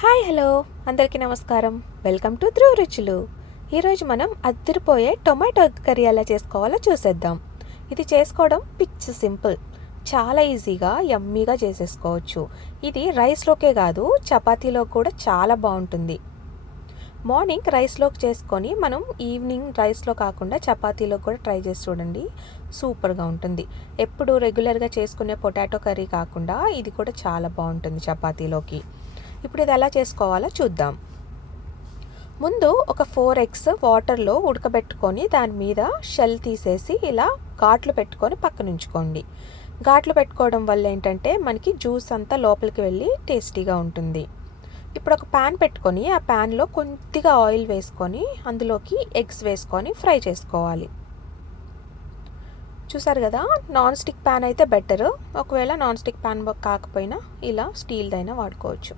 Hi hello అందరికీ నమస్కారం. Welcome to ధ్రువ రుచులు. ఈరోజు మనం అద్దరిపోయే టొమాటో కర్రీ ఎలా చేసుకోవాలో చూసేద్దాం. ఇది చేసుకోవడం పిచ్ సింపుల్, చాలా ఈజీగా యమ్మీగా చేసేసుకోవచ్చు. ఇది రైస్లోకే కాదు చపాతీలో కూడా చాలా బాగుంటుంది. మార్నింగ్ రైస్లోకి చేసుకొని మనం ఈవినింగ్ రైస్లో కాకుండా చపాతీలో కూడా ట్రై చేసి చూడండి, సూపర్గా ఉంటుంది. ఎప్పుడు రెగ్యులర్గా చేసుకునే పొటాటో కర్రీ కాకుండా ఇది కూడా చాలా బాగుంటుంది చపాతీలోకి. ఇప్పుడు ఇది ఎలా చేసుకోవాలో చూద్దాం. ముందు ఒక 4 eggs వాటర్లో ఉడకబెట్టుకొని దాని మీద షెల్ తీసేసి ఇలా ఘాట్లు పెట్టుకొని పక్కన ఉంచుకోండి. ఘాట్లు పెట్టుకోవడం వల్ల ఏంటంటే మనకి జ్యూస్ అంతా లోపలికి వెళ్ళి టేస్టీగా ఉంటుంది. ఇప్పుడు ఒక ప్యాన్ పెట్టుకొని ఆ ప్యాన్లో కొద్దిగా ఆయిల్ వేసుకొని అందులోకి ఎగ్స్ వేసుకొని ఫ్రై చేసుకోవాలి. చూసారు కదా, నాన్ స్టిక్ ప్యాన్ అయితే బెటర్. ఒకవేళ నాన్ స్టిక్ ప్యాన్ కాకపోయినా ఇలా స్టీల్దైనా వాడుకోవచ్చు.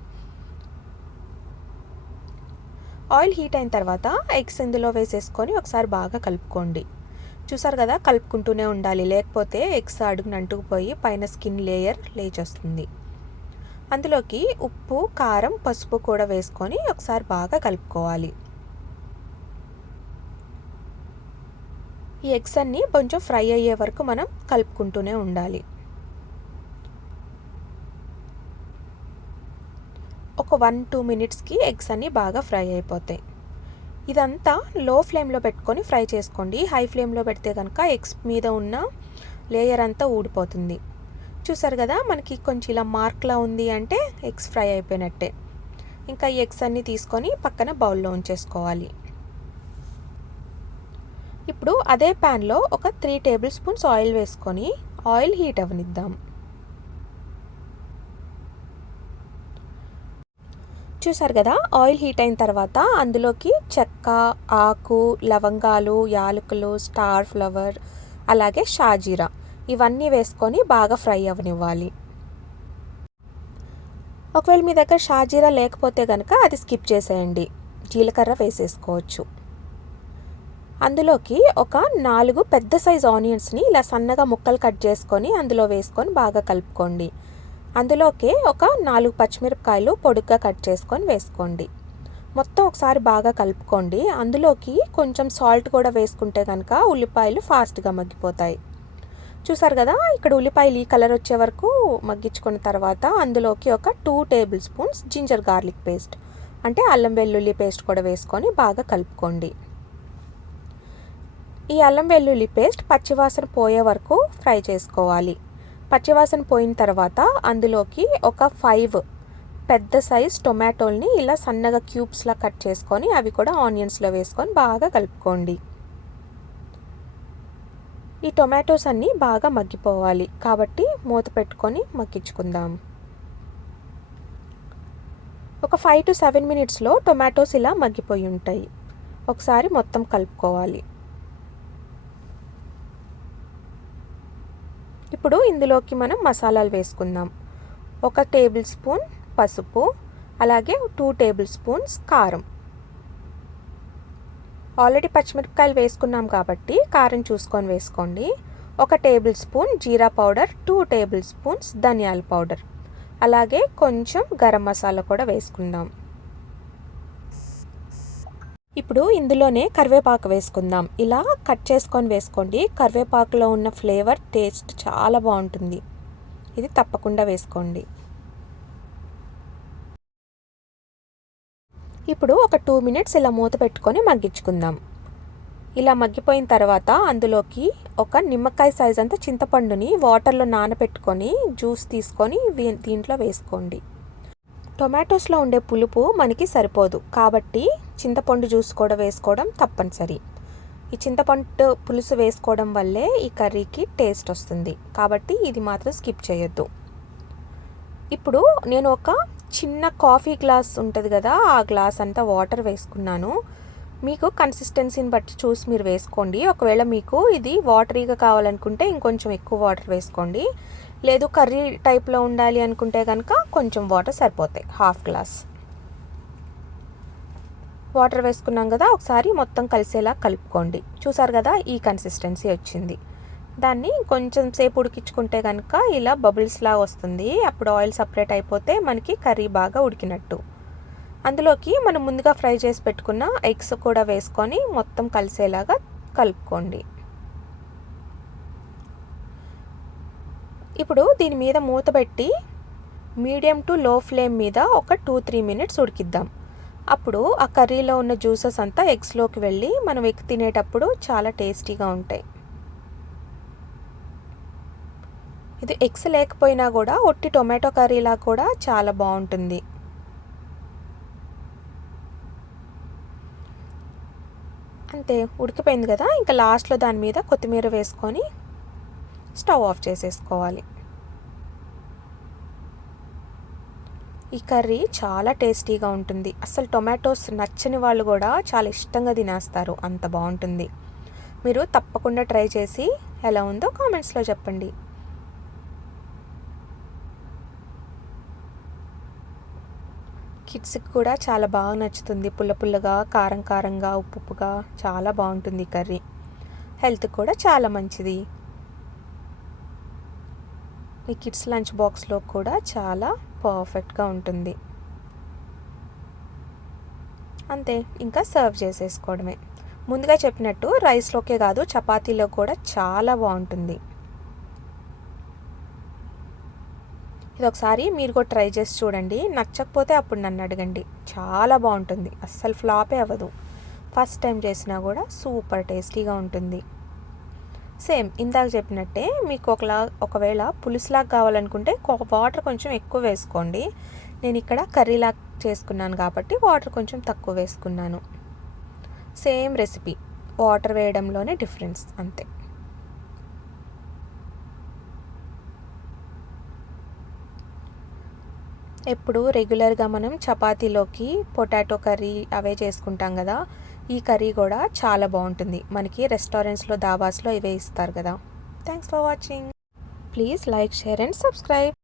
ఆయిల్ హీట్ అయిన తర్వాత ఎగ్స్ ఇందులో వేసేసుకొని ఒకసారి బాగా కలుపుకోండి. చూసారు కదా, కలుపుకుంటూనే ఉండాలి, లేకపోతే ఎగ్స్ అడుగున అంటుకుపోయి పైన స్కిన్ లేయర్ లేచొస్తుంది. అందులోకి ఉప్పు, కారం, పసుపు కూడా వేసుకొని ఒకసారి బాగా కలుపుకోవాలి. ఈ ఎగ్స్ అన్నీ కొంచెం ఫ్రై అయ్యే వరకు మనం కలుపుకుంటూనే ఉండాలి. ఒక 1-2 మినిట్స్కి ఎగ్స్ అన్నీ బాగా ఫ్రై అయిపోతాయి. ఇదంతా లో ఫ్లేమ్లో పెట్టుకొని ఫ్రై చేసుకోండి. హై ఫ్లేమ్లో పెడితే కనుక ఎగ్స్ మీద ఉన్న లేయర్ అంతా ఊడిపోతుంది. చూసారు కదా, మనకి కొంచెం ఇలా మార్క్లా ఉంది అంటే ఎగ్స్ ఫ్రై అయిపోయినట్టే. ఇంకా ఈ ఎగ్స్ అన్నీ తీసుకొని పక్కన బౌల్లో ఉంచేసుకోవాలి. ఇప్పుడు అదే ప్యాన్లో ఒక 3 టేబుల్ స్పూన్స్ ఆయిల్ వేసుకొని ఆయిల్ హీట్ అవ్వనిద్దాం. చూసారు కదా, ఆయిల్ హీట్ అయిన తర్వాత అందులోకి చెక్క, ఆకు, లవంగాలు, యాలకులు, స్టార్ ఫ్లవర్, అలాగే షాజీరా ఇవన్నీ వేసుకొని బాగా ఫ్రై అవ్వనివ్వాలి. ఒకవేళ మీ దగ్గర షాజీరా లేకపోతే కనుక అది స్కిప్ చేసేయండి, జీలకర్ర వేసేసుకోవచ్చు. అందులోకి ఒక 4 పెద్ద సైజ్ ఆనియన్స్ని ఇలా సన్నగా ముక్కలు కట్ చేసుకొని అందులో వేసుకొని బాగా కలుపుకోండి. అందులోకి ఒక 4 పచ్చిమిరపకాయలు పొడుగ్గా కట్ చేసుకొని వేసుకోండి. మొత్తం ఒకసారి బాగా కలుపుకోండి. అందులోకి కొంచెం సాల్ట్ కూడా వేసుకుంటే కనుక ఉల్లిపాయలు ఫాస్ట్గా మగ్గిపోతాయి. చూసారు కదా, ఇక్కడ ఉల్లిపాయలు ఈ కలర్ వచ్చే వరకు మగ్గించుకున్న తర్వాత అందులోకి ఒక 2 tablespoons ginger garlic paste, అంటే అల్లం వెల్లుల్లి పేస్ట్ కూడా వేసుకొని బాగా కలుపుకోండి. ఈ అల్లం వెల్లుల్లి పేస్ట్ పచ్చివాసన పోయే వరకు ఫ్రై చేసుకోవాలి. పచ్చివాసన పోయిన తర్వాత అందులోకి ఒక 5 పెద్ద సైజ్ టొమాటోల్ని ఇలా సన్నగా క్యూబ్స్లా కట్ చేసుకొని అవి కూడా ఆనియన్స్లో వేసుకొని బాగా కలుపుకోండి. ఈ టొమాటోస్ అన్నీ బాగా మగ్గిపోవాలి కాబట్టి మూత పెట్టుకొని మగ్గించుకుందాం. ఒక 5 to 7 మినిట్స్లో టొమాటోస్ ఇలా మగ్గిపోయి ఉంటాయి. ఒకసారి మొత్తం కలుపుకోవాలి. ఇప్పుడు ఇందులోకి మనం మసాలాలు వేసుకుందాం. ఒక టేబుల్ స్పూన్ పసుపు, అలాగే 2 టేబుల్ స్పూన్స్ కారం. ఆల్రెడీ పచ్చిమిరపకాయలు వేసుకున్నాం కాబట్టి కారం చూసుకొని వేసుకోండి. ఒక టేబుల్ స్పూన్ జీరా పౌడర్, 2 టేబుల్ స్పూన్స్ ధనియాల పౌడర్, అలాగే కొంచెం గరం మసాలా కూడా వేసుకుందాం. ఇప్పుడు ఇందులోనే కరివేపాకు వేసుకుందాం. ఇలా కట్ చేసుకొని వేసుకోండి. కరివేపాకులో ఉన్న ఫ్లేవర్, టేస్ట్ చాలా బాగుంటుంది. ఇది తప్పకుండా వేసుకోండి. ఇప్పుడు ఒక 2 మినిట్స్ ఇలా మూత పెట్టుకొని మగ్గించుకుందాం. ఇలా మగ్గిపోయిన తర్వాత అందులోకి ఒక నిమ్మకాయ సైజ్ అంతా చింతపండుని వాటర్లో నానబెట్టుకొని జ్యూస్ తీసుకొని దీంట్లో వేసుకోండి. టొమాటోస్లో ఉండే పులుపు మనకి సరిపోదు కాబట్టి చింతపండు జ్యూస్ కూడా వేసుకోవడం తప్పనిసరి. ఈ చింతపండు పులుసు వేసుకోవడం వల్లే ఈ కర్రీకి టేస్ట్ వస్తుంది కాబట్టి ఇది మాత్రం స్కిప్ చేయొద్దు. ఇప్పుడు నేను ఒక చిన్న కాఫీ గ్లాస్ ఉంటుంది కదా, ఆ గ్లాస్ అంతా వాటర్ వేసుకున్నాను. మీకు కన్సిస్టెన్సీని బట్టి చూసి మీరు వేసుకోండి. ఒకవేళ మీకు ఇది వాటరీగా కావాలనుకుంటే ఇంకొంచెం ఎక్కువ వాటర్ వేసుకోండి. లేదు కర్రీ టైప్లో ఉండాలి అనుకుంటే కనుక కొంచెం వాటర్ సరిపోతాయి. హాఫ్ గ్లాస్ వాటర్ వేసుకున్నాం కదా, ఒకసారి మొత్తం కలిసేలా కలుపుకోండి. చూసారు కదా, ఈ కన్సిస్టెన్సీ వచ్చింది. దాన్ని కొంచెం సేపు ఉడికించుకుంటే కనుక ఇలా బబుల్స్లా వస్తుంది. అప్పుడు ఆయిల్ సపరేట్ అయిపోతే మనకి కర్రీ బాగా ఉడికినట్టు. అందులోకి మనం ముందుగా ఫ్రై చేసి పెట్టుకున్న ఎగ్స్ కూడా వేసుకొని మొత్తం కలిసేలాగా కలుపుకోండి. ఇప్పుడు దీని మీద మూత పెట్టి మీడియం టు లో ఫ్లేమ్ మీద ఒక 2-3 మినిట్స్ ఉడికిద్దాం. అప్పుడు ఆ కర్రీలో ఉన్న జ్యూసెస్ అంతా ఎగ్స్లోకి వెళ్ళి మనం ఎగ్ తినేటప్పుడు చాలా టేస్టీగా ఉంటాయి. ఇది ఎగ్స్ లేకపోయినా కూడా ఒట్టి టొమాటో కర్రీలా కూడా చాలా బాగుంటుంది. అంతే, ఉడికిపోయింది కదా. ఇంకా లాస్ట్లో దాని మీద కొత్తిమీర వేసుకొని స్టవ్ ఆఫ్ చేసేసుకోవాలి. ఈ కర్రీ చాలా టేస్టీగా ఉంటుంది. అసలు టొమాటోస్ నచ్చని వాళ్ళు కూడా చాలా ఇష్టంగా తినేస్తారు, అంత బాగుంటుంది. మీరు తప్పకుండా ట్రై చేసి ఎలా ఉందో కామెంట్స్లో చెప్పండి. కిడ్స్కి కూడా చాలా బాగా నచ్చుతుంది. పుల్ల పుల్లగా, కారం కారంగా, ఉప్పు ఉప్పుగా చాలా బాగుంటుంది ఈ కర్రీ. హెల్త్కి కూడా చాలా మంచిది. మీ కిడ్స్ లంచ్ బాక్స్లో కూడా చాలా పర్ఫెక్ట్గా ఉంటుంది. అంతే, ఇంకా సర్వ్ చేసేసుకోవడమే. ముందుగా చెప్పినట్టు రైస్లోకే కాదు చపాతీలో కూడా చాలా బాగుంటుంది. ఇది ఒకసారి మీరు కూడా ట్రై చేసి చూడండి. నచ్చకపోతే అప్పుడు నన్ను అడగండి. చాలా బాగుంటుంది, అస్సలు ఫ్లాపే అవ్వదు. ఫస్ట్ టైం చేసినా కూడా సూపర్ టేస్టీగా ఉంటుంది. సేమ్ ఇందాక చెప్పినట్టే మీకు ఒకవేళ పులుసులాగా కావాలనుకుంటే వాటర్ కొంచెం ఎక్కువ వేసుకోండి. నేను ఇక్కడ కర్రీలాగా చేసుకున్నాను కాబట్టి వాటర్ కొంచెం తక్కువ వేసుకున్నాను. సేమ్ రెసిపీ, వాటర్ వేయడంలోనే డిఫరెన్స్ అంతే. ఎప్పుడు రెగ్యులర్గా మనం చపాతీలోకి పొటాటో కర్రీ అవే చేసుకుంటాం కదా, ఈ కర్రీ కూడా చాలా బాగుంటుంది. మనకి రెస్టారెంట్స్లో, దాబాస్లో ఇవే ఇస్తారు కదా. Thanks for watching. Please like, share and subscribe.